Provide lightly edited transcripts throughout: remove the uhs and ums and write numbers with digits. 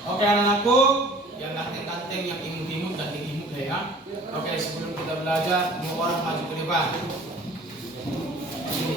Oke anak-anakku, yang ganteng-ganteng, yang imut-imut, ganteng-imut ya. Oke, sebelum kita belajar, mau orang maju ke depan. Sini.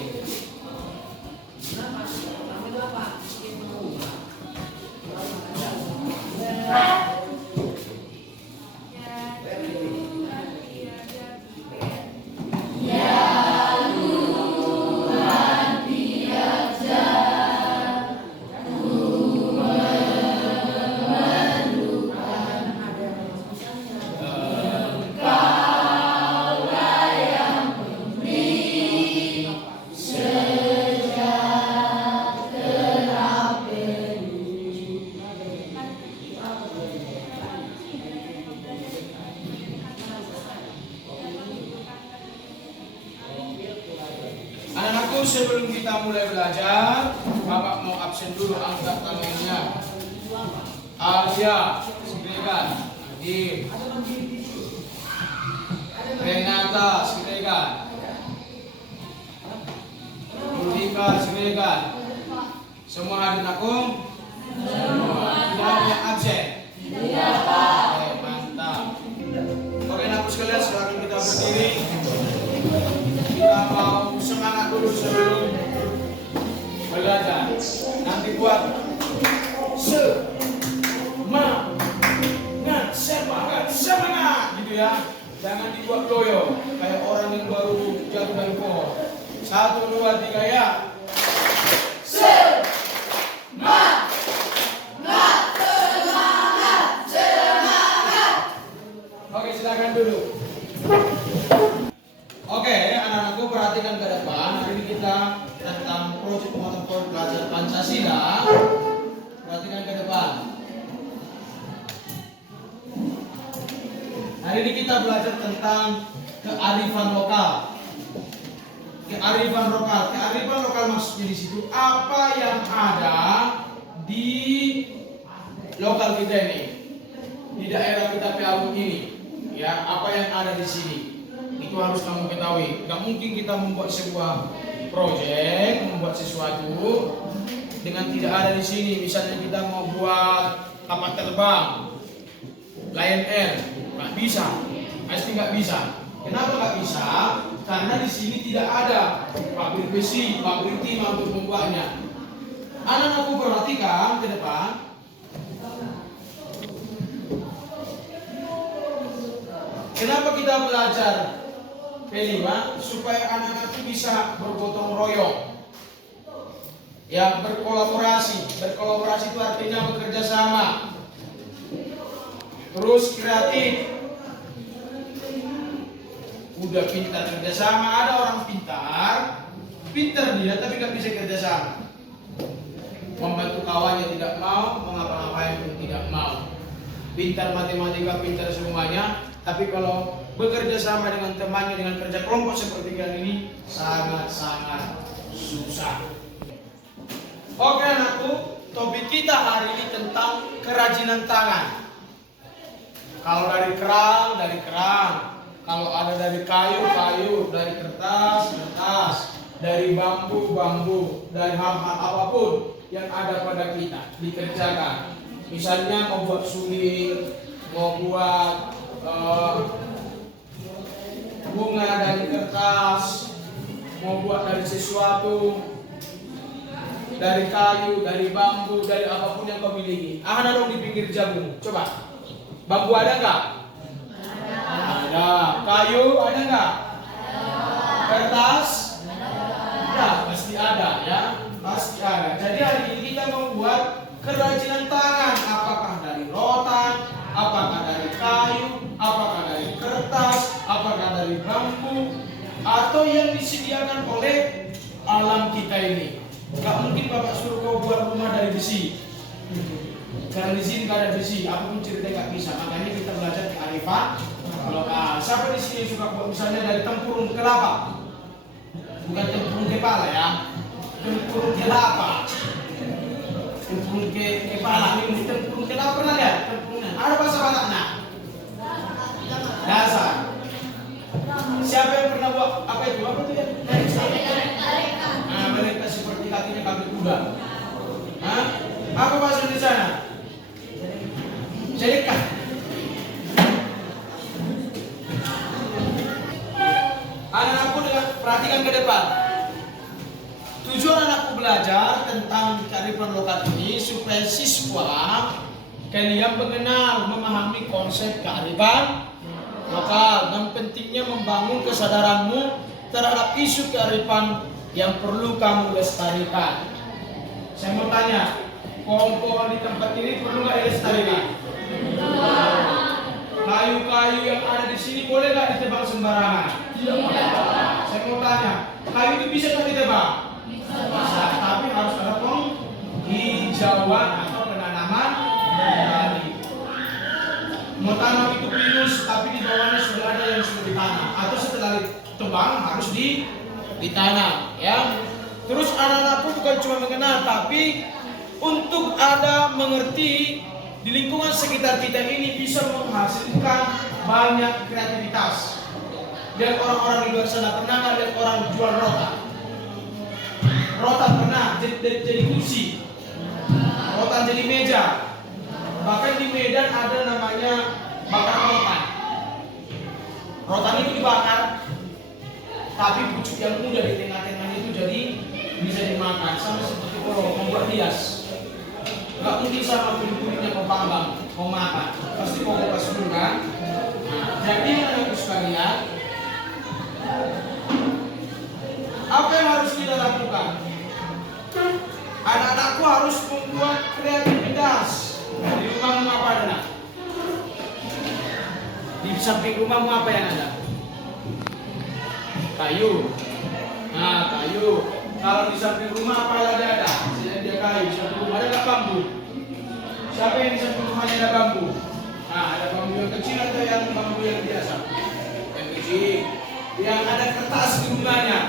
Anak-anakku, sebelum kita mulai belajar, Bapak mau absen dulu, angkat tangannya. Alia, silakan. Adib. Renata, silakan. Ulika, silakan. Semua hadir aku? Semua. Tidak ada yang absen? Tidak, Pak. Oke, mantap. Oke, anak sekalian, sekarang kita berdiri. Kita mau semangat dulu sebelum belajar. Nanti buat semangat gitu ya. Jangan dibuat loyo kayak orang yang baru jatuh dari pohon. 1, 2, 3 ya. Oke, silakan dulu. Oke, anak-anakku perhatikan ke depan. Hari ini kita tentang proyek pengetahuan belajar Pancasila. Perhatikan ke depan. Hari ini kita belajar tentang kearifan lokal. Kearifan lokal maksudnya di situ apa yang ada di lokal kita ini, di daerah kita Peagung ini, ya apa yang ada di sini. Itu harus kamu ketahui. Gak mungkin kita membuat sebuah proyek, membuat sesuatu dengan tidak ada di sini. Misalnya kita mau buat kapal terbang, Lion Air, nggak bisa, pasti nggak bisa. Kenapa nggak bisa? Karena di sini tidak ada pabrik besi, pabrik timah untuk membuatnya. Anak-anakku perhatikan ke depan. Kenapa kita belajar P5? Supaya anak-anak itu bisa bergotong royong, ya berkolaborasi. Berkolaborasi itu artinya bekerja sama, terus kreatif. Udah pintar kerja sama. Ada orang pintar dia tapi nggak bisa kerja sama. Membantu kawannya tidak mau, mengapa-ngapain pun tidak mau. Pintar matematika, pintar semuanya, tapi kalau bekerja sama dengan temannya, dengan kerja kelompok seperti kalian ini, sangat-sangat susah. Oke anakku, topik kita hari ini tentang kerajinan tangan. Kalau dari kerang. Kalau ada dari kayu, dari kertas, dari bambu, dari hal-hal apapun yang ada pada kita dikerjakan. Misalnya mau buat suling, mau buat bunga dari kertas, mau buat dari sesuatu, dari kayu, dari bambu, dari apapun yang kau miliki. Ada dong di pinggir jagung. Coba, bambu ada nggak? Ada. Kayu ada nggak? Kertas? Ya, pasti ada ya. Pasti ada. Jadi hari ini kita membuat kerajinan tangan. Apakah dari rotan? Apakah dari kayu? Apakah dari kertas? Apakah dari bambu? Atau yang disediakan oleh alam kita ini? Gak mungkin Bapak suruh kau buat rumah dari besi. Karena di sini gak ada besi. Apapun cerita gak bisa. Makanya kita belajar kearifan lokal. Siapa di sini suka buat misalnya dari tempurung kelapa? Bukan tempurung kepala ya. Tempurung kelapa. Tempurung kepala. Ini tempurung kelapa pernah lihat? Ada bahasa Bataknya? Dasar. Siapa yang pernah buat apa itu? Apa itu ya? Nah, mereka seperti kakinya kaki kuda. Hah? Apa bahasa di sana? Jadi kan anak-anakku perhatikan ke depan. Tujuan anakku belajar tentang kearifan lokal ini supaya siswa kalian mengenal, memahami konsep kearifan lokal dan pentingnya membangun kesadaranmu terhadap isu kearifan yang perlu kamu lestarikan. Saya mau tanya, pohon-pohon di tempat ini perlu nggak dilestarikan? Kayu-kayu yang ada di sini boleh nggak ditebang sembarangan? Saya mau tanya, kayu itu bisa nggak ditebang? Bisa, tapi harus ada penghijauan atau penanaman kembali. Mau tanam itu pinus, tapi di bawahnya sudah ada yang sudah ditanam, atau setelah ditebang harus ditanam, ya. Terus anak-anakku bukan cuma mengenal, tapi untuk ada mengerti di lingkungan sekitar kita ini bisa menghasilkan banyak kreativitas. Lihat orang-orang di luar sana, pernah nggak lihat orang jual rotan? Rotan pernah jadi kursi, rotan jadi meja. Bahkan di Medan ada namanya bakar rotan. Rotan itu dibakar, tapi pucuk yang muda di tengah-tengahnya itu jadi bisa dimakan, sama seperti kalau membuat hias. Gak mungkin sama kulit-kulitnya kau panggang, kau makan, pasti kau kupas dulu kan. Nah, jadi anak-anakku sekalian, apa yang harus kita lakukan? Anak-anakku harus membuat kreativitas. Di rumahmu apa ada nak? Di samping rumahmu apa yang ada? Kayu. Nah, kayu. Kalau di samping rumah apa lagi ada? Selain dia kayu, di samping rumah ada nggak bambu? Siapa yang di samping rumahnya ada bambu? Nah, ada bambu yang kecil atau yang bambu yang biasa? Yang kecil. Yang ada kertas di rumahnya?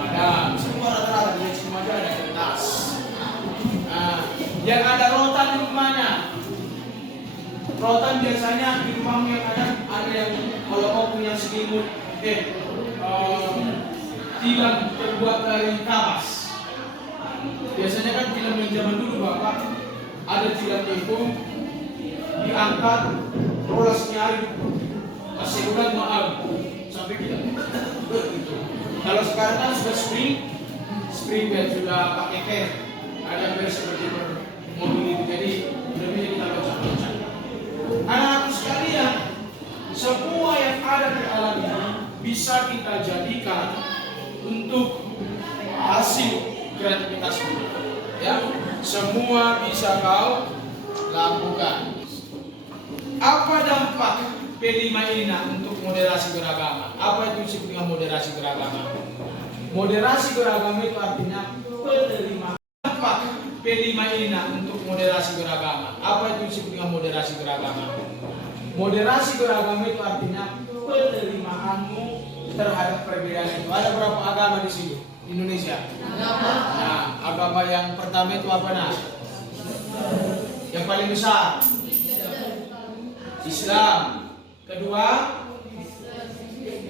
Ada. Semua rata-rata di semua ada kertas. Nah, yang ada rotan di rumahnya? Rotan biasanya di rumahmu yang ada yang kalau kau punya selimut, tilam terbuat dari kapas. Biasanya kan tilam yang zaman dulu bapak, ada tilam itu diangkat, rolas nyari, kasih ulang maaf sampai kita. Kalau sekarang kan sudah spring bed sudah pakai ken, ada yang seperti mobil itu, jadi lebih kita baca-baca. Anak-anak sekalian, semua yang ada di alam ini bisa kita jadikan untuk hasil kreativitas kita. Ya, semua bisa kau lakukan. Apa dampak P5 ini untuk moderasi beragama? Apa itu disebut dengan moderasi beragama? Moderasi beragama itu artinya penerimaan. Dampak P5 ini untuk moderasi beragama. Apa itu disebut dengan moderasi beragama? Moderasi beragama itu artinya penerimaanmu terhadap perbedaan itu. Ada berapa agama di sini? Indonesia. Nah, agama yang pertama itu apa nah? Yang paling besar Islam. Kedua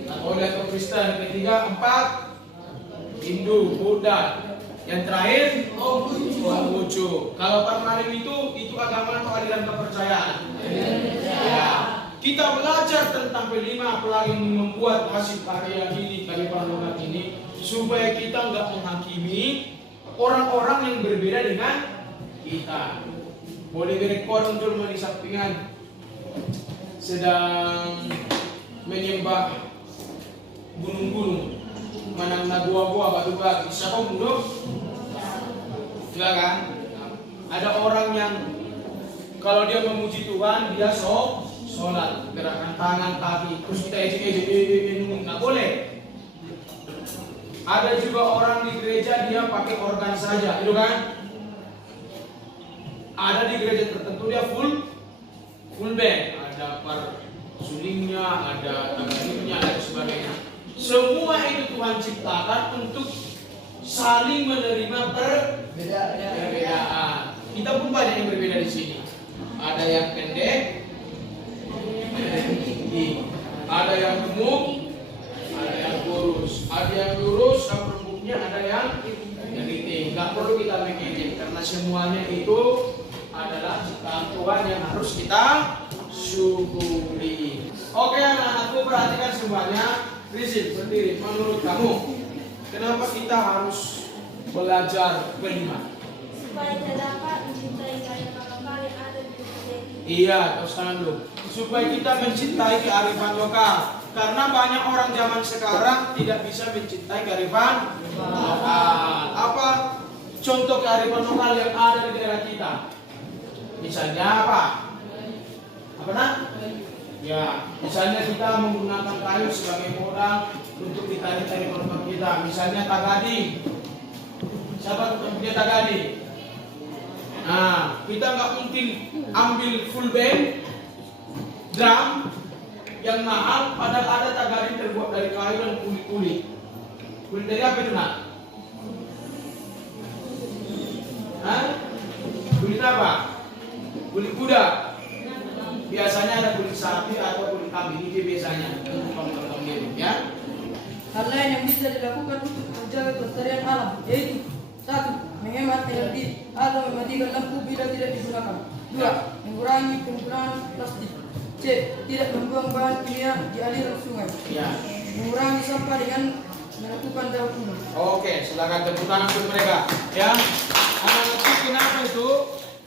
Katolik atau Kristen. Ketiga, empat Hindu, Buddha. Yang terakhir Konghucu. Kalau Parmalim itu agama atau aliran kepercayaan? Ya. Kita belajar tentang P5 apalagi membuat hasil karya ini, kearifan lokal ini, supaya kita nggak menghakimi orang-orang yang berbeda dengan kita. Boleh berekor untuk di sampingan sedang menyembah gunung-gunung, mana gua-gua, batu-batu. Siapa mundur? Enggak kan? Ada orang yang kalau dia memuji Tuhan, dia sholat, gerakan tangan, kaki, terus kita ejek-ejek, nggak boleh. Ada juga orang di gereja dia pakai organ saja, itu kan? Ada di gereja tertentu dia full band, ada sulingnya, ada tangannya, dan sebagainya. Semua itu Tuhan ciptakan untuk saling menerima perbedaan. Kita pun banyak yang berbeda di sini. Ada yang pendek, ada yang tinggi, ada yang gemuk, ada yang lurus, ada yang lurus, rambutnya ada yang keriting. Gak perlu kita mengejek karena semuanya itu adalah ciptaan Tuhan. yang harus kita syukuri. Oke anak-anakku, perhatikan semuanya. Rizin, berdiri. Menurut kamu, kenapa kita harus belajar kelima? Supaya kita dapat mencintai kearifan lokal yang ada di negeri. Iya, terus tangan dulu. Supaya kita mencintai kearifan lokal. Karena banyak orang zaman sekarang tidak bisa mencintai kearifan lokal. Apa contoh kearifan lokal yang ada di daerah kita? Misalnya apa? Apa nak? Ya, misalnya kita menggunakan kayu sebagai modal untuk ditarik-tarik kelompok kita. Misalnya tagadi. Siapa punya tagadi? Nah, kita nggak mungkin ambil full band drum yang mahal, padahal ada tagadi terbuat dari kayu dan kulit-kulit. Kulit dari apa itu nak? Hah? Kulit apa? Kulit kuda. Biasanya ada kulit sapi atau kulit kambing, ini biasanya untuk potong mirip ya. Hal lain yang bisa dilakukan untuk menjaga kelestarian alam yaitu 1. Menghemat energi atau mematikan lampu bila tidak digunakan. 2. Mengurangi penggunaan plastik. C. Tidak membuang bahan kimia di aliran sungai. Ya. Mengurangi sampah dengan melakukan daur ulang. Oke, silakan tepuk tangan untuk mereka ya. Anak-anak, kenapa itu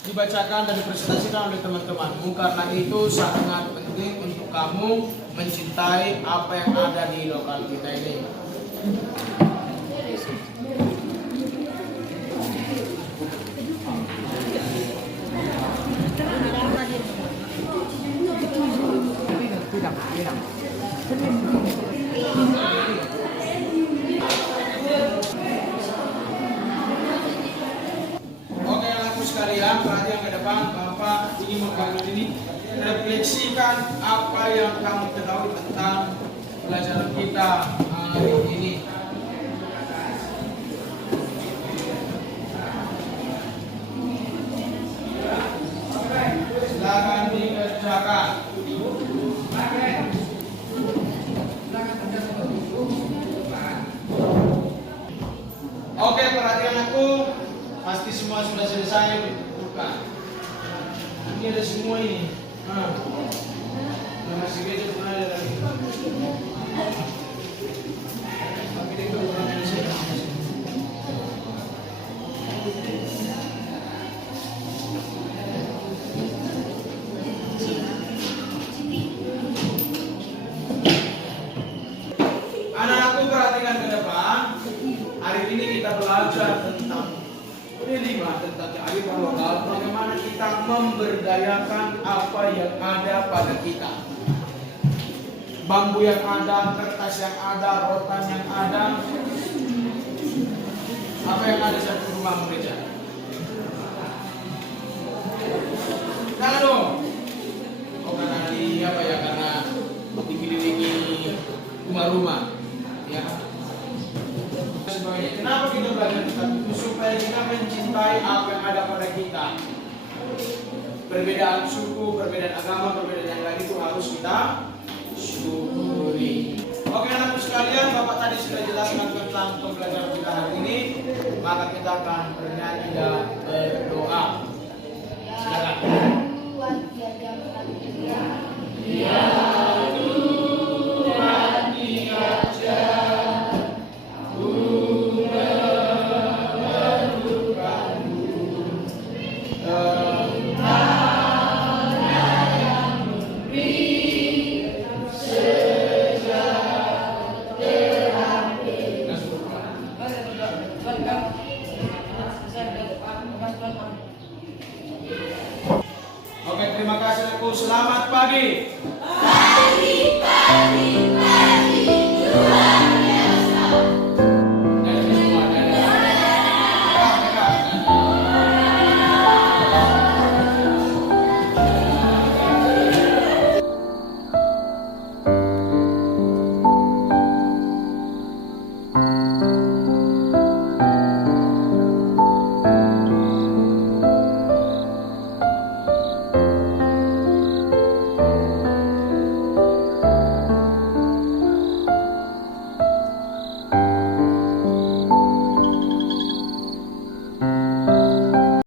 dibacakan dan dipresentasikan oleh teman-temanmu? Karena itu sangat penting untuk kamu mencintai apa yang ada di lokal kita ini. Oke anakku sekalian, perhatian ke depan. Bapak ingin membantu ini refleksikan apa yang kamu ketahui tentang pelajaran kita hari ini. Silakan dikerjakan. Oke, perhatian aku, pasti semua sudah selesai. Bukan. Ini ada semua ini. Masih beda pun ada lagi. Tapi dia kurang Indonesia. Anak-anakku, perhatikan ke depan. Hari ini kita belajar tentang tentang kearifan lokal, bagaimana kita memberdayakan apa yang ada pada kita. Bambu yang ada, kertas yang ada, rotan yang ada, apa yang ada satu rumah gereja. Jangan dong. Oh karena di apa ya, karena dikelilingi rumah-rumah, ya. Kenapa kita belajar tentang itu? Supaya kita mencintai apa yang ada pada kita. Perbedaan suku, perbedaan agama, perbedaan yang lain itu harus kita syukuri. Oke anakku sekalian, Bapak tadi sudah jelaskan tentang pembelajaran kita hari ini. Maka kita akan bernyanyi dan berdoa. Silakan. Oke, terima kasih aku. Selamat pagi. Pagi.